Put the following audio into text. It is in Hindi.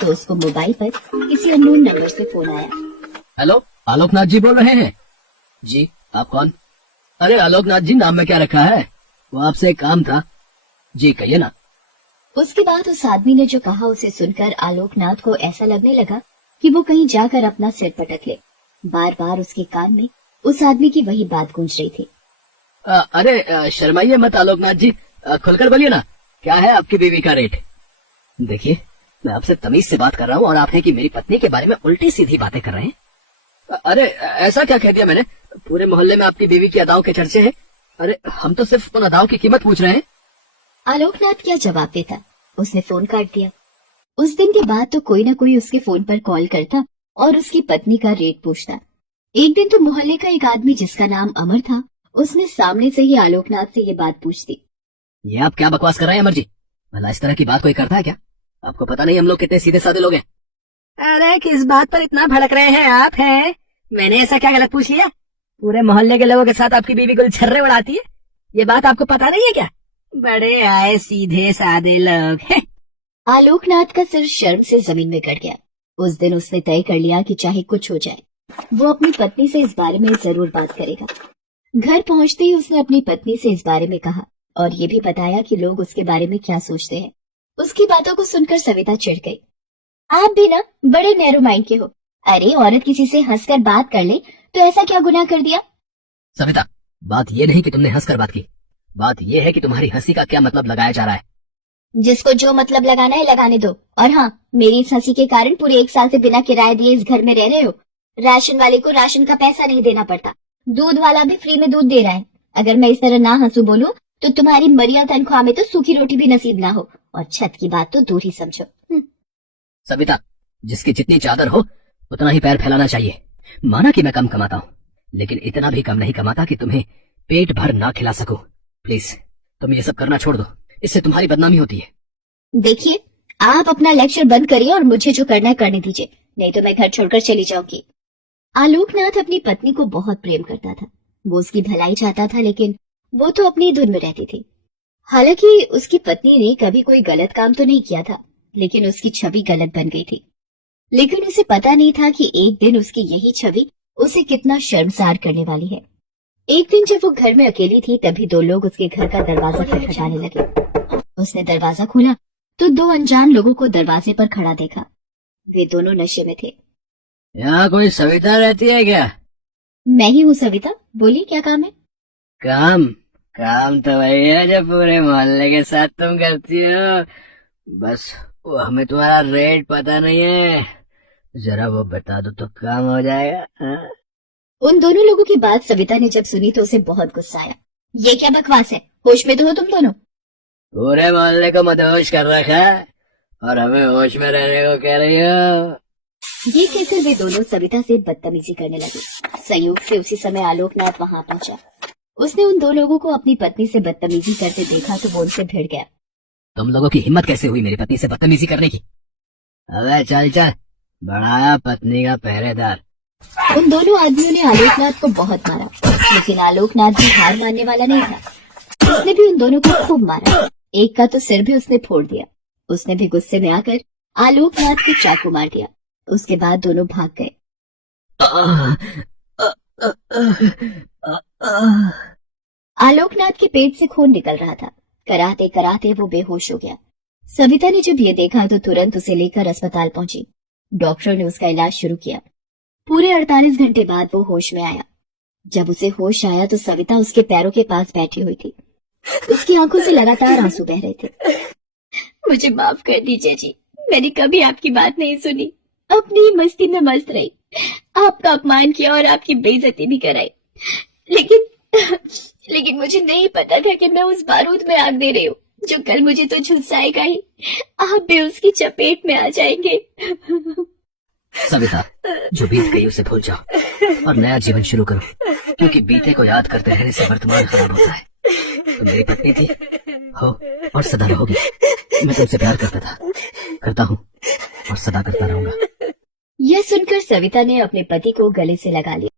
तो उसको मोबाइल पर किसी अननोन नंबर से फोन आया। हेलो, आलोकनाथ जी बोल रहे हैं? जी, आप कौन? अरे आलोकनाथ जी, नाम में क्या रखा है? वो आपसे एक काम था। जी कहिए ना। उसके बाद उस आदमी ने जो कहा उसे सुनकर आलोकनाथ को ऐसा लगने लगा कि वो कहीं जाकर अपना सिर पटक ले। बार बार उसके कान में उस आदमी की वही बात गूंज रही थी। अरे शर्माइए मत आलोकनाथ जी, खुलकर बोलिए ना, क्या है आपकी बीवी का रेट? देखिए, मैं आपसे तमीज से बात कर रहा हूँ और आप हैं कि मेरी पत्नी के बारे में उल्टी सीधी बातें कर रहे हैं। अरे ऐसा क्या कह दिया मैंने? पूरे मोहल्ले में आपकी बीवी की अदाओं के चर्चे हैं। अरे हम तो सिर्फ उन अदाओं की कीमत पूछ रहे हैं। आलोकनाथ क्या जवाब देता, उसने फोन काट दिया। उस दिन के बाद तो कोई न कोई उसके फोन पर कॉल करता और उसकी पत्नी का रेट पूछता। एक दिन तो मोहल्ले का एक आदमी जिसका नाम अमर था, उसने सामने से ही आलोकनाथ से ये बात पूछ दी। ये आप क्या बकवास कर रहे हैं अमर जी? भला इस तरह की बात कोई करता है क्या? आपको पता नहीं हम लोग कितने सीधे साधे लोग हैं। अरे किस बात पर इतना भड़क रहे हैं आप? हैं मैंने ऐसा क्या गलत पूछ लिया? पूरे मोहल्ले के लोगों के साथ आपकी बीवी गुलछर्रे उड़ाती है, ये बात आपको पता नहीं है क्या? बड़े आए सीधे साधे लोग हैं। आलोकनाथ का सिर शर्म से जमीन में गड़ गया। उस दिन उसने तय कर लिया कि चाहे कुछ हो जाए, वो अपनी पत्नी से इस बारे में जरूर बात करेगा। घर पहुंचते ही उसने अपनी पत्नी से इस बारे में कहा और ये भी बताया कि लोग उसके बारे में क्या सोचते हैं। उसकी बातों को सुनकर सविता चिढ़ गई। आप भी ना बड़े नैरो माइंड के हो। अरे औरत किसी से हंसकर बात कर ले तो ऐसा क्या गुनाह कर दिया? सविता, बात ये नहीं कि तुमने हंसकर बात की, बात ये है कि तुम्हारी हंसी का क्या मतलब लगाया जा रहा है। जिसको जो मतलब लगाना है लगाने दो। और हाँ, मेरी इस हंसी के कारण पूरे 1 साल से बिना किराए दिए इस घर में रह रहे हो। राशन वाले को राशन का पैसा नहीं देना पड़ता, दूध वाला भी फ्री में दूध दे रहा है। अगर मैं इस तरह ना हंसू बोलूं तो तुम्हारी मरिया तनख्वाह में तो सूखी रोटी भी नसीब ना हो, और छत की बात तो दूर ही समझो। सविता, जिसकी जितनी चादर हो उतना ही पैर फैलाना चाहिए। माना कि मैं कम कमाता हूँ, लेकिन इतना भी कम नहीं कमाता कि तुम्हें पेट भर ना खिला सकूं। प्लीज तुम ये सब करना छोड़ दो, इससे तुम्हारी बदनामी होती है। देखिए, आप अपना लेक्चर बंद करिए और मुझे जो करना है करने दीजिए, नहीं तो मैं घर छोड़कर चली जाऊंगी। आलोकनाथ अपनी पत्नी को बहुत प्रेम करता था। वो उसकी भलाई चाहता था, लेकिन वो तो अपनी धुन में रहती थी। हालांकि उसकी पत्नी ने कभी कोई गलत काम तो नहीं किया था, लेकिन उसकी छवि गलत बन गई थी। लेकिन उसे पता नहीं था कि एक दिन उसकी यही छवि उसे कितना शर्मसार करने वाली है। एक दिन जब वो घर में अकेली थी, तभी 2 लोग उसके घर का दरवाजा खटखटाने लगे। उसने दरवाजा खोला तो 2 अनजान लोगों को दरवाजे पर खड़ा देखा। वे दोनों नशे में थे। यहाँ कोई सविता रहती है क्या? मैं ही हूँ सविता, बोलिए क्या काम है? काम काम तो वही है जो पूरे मोहल्ले के साथ तुम करती हो। बस वो हमें तुम्हारा रेट पता नहीं है, जरा वो बता दो तो काम हो जाएगा। हाँ? उन दोनों लोगों की बात सविता ने जब सुनी तो उसे बहुत गुस्सा आया। ये क्या बकवास है? होश में तो हो तुम दोनों? पूरे मोहल्ले को मदहोश कर रखा है और हमें होश में रहने को कह रही हो। ये कहकर वे दोनों सविता से बदतमीजी करने लगे। संयोग से उसी समय आलोकनाथ वहां पहुंचा। उसने उन 2 लोगों को अपनी पत्नी से बदतमीजी करते देखा तो वो उनसे भिड़ गया। तुम लोगों की हिम्मत कैसे हुई मेरी पत्नी से बदतमीजी करने की? अबे चल चल, बढ़ाया पत्नी का पहरेदार। उन दोनों आदमियों ने आलोकनाथ को बहुत मारा, लेकिन आलोकनाथ भी हार मानने वाला नहीं था। उसने भी उन दोनों को खूब मारा। एक का तो सिर भी उसने फोड़ दिया। उसने भी गुस्से में आकर आलोकनाथ को चाकू मार दिया। उसके बाद दोनों भाग गए। आलोकनाथ के पेट से खून निकल रहा था। कराते कराते वो बेहोश हो गया। सविता ने जब ये देखा तो तुरंत उसे लेकर अस्पताल पहुंची। डॉक्टर ने उसका इलाज शुरू किया। पूरे 48 घंटे बाद वो होश में आया। जब उसे होश आया तो सविता उसके पैरों के पास बैठी हुई थी। उसकी आंखों से लगातार आंसू बह रहे थे। मुझे माफ कर दीजिए जी, मैंने कभी आपकी बात नहीं सुनी, अपनी ही मस्ती में मस्त रही, आपका अपमान किया और आपकी बेइज्जती भी कराई। लेकिन मुझे नहीं पता था कि मैं उस बारूद में आग दे रही हूँ जो कल मुझे तो झुलसाएगा ही। आप भी उसकी चपेट में आ जाएंगे। सविता, जो बीत गई उसे भूल जाओ और नया जीवन शुरू करो, क्योंकि बीते को याद करते रहने से वर्तमान खराब होता है। तुम मेरी पत्नी थी, हो और सदा रहोगी। मैं तुमसे प्यार करता था, करता हूँ और सदा करता रहूंगा। यह सुनकर सविता ने अपने पति को गले से लगा लिया।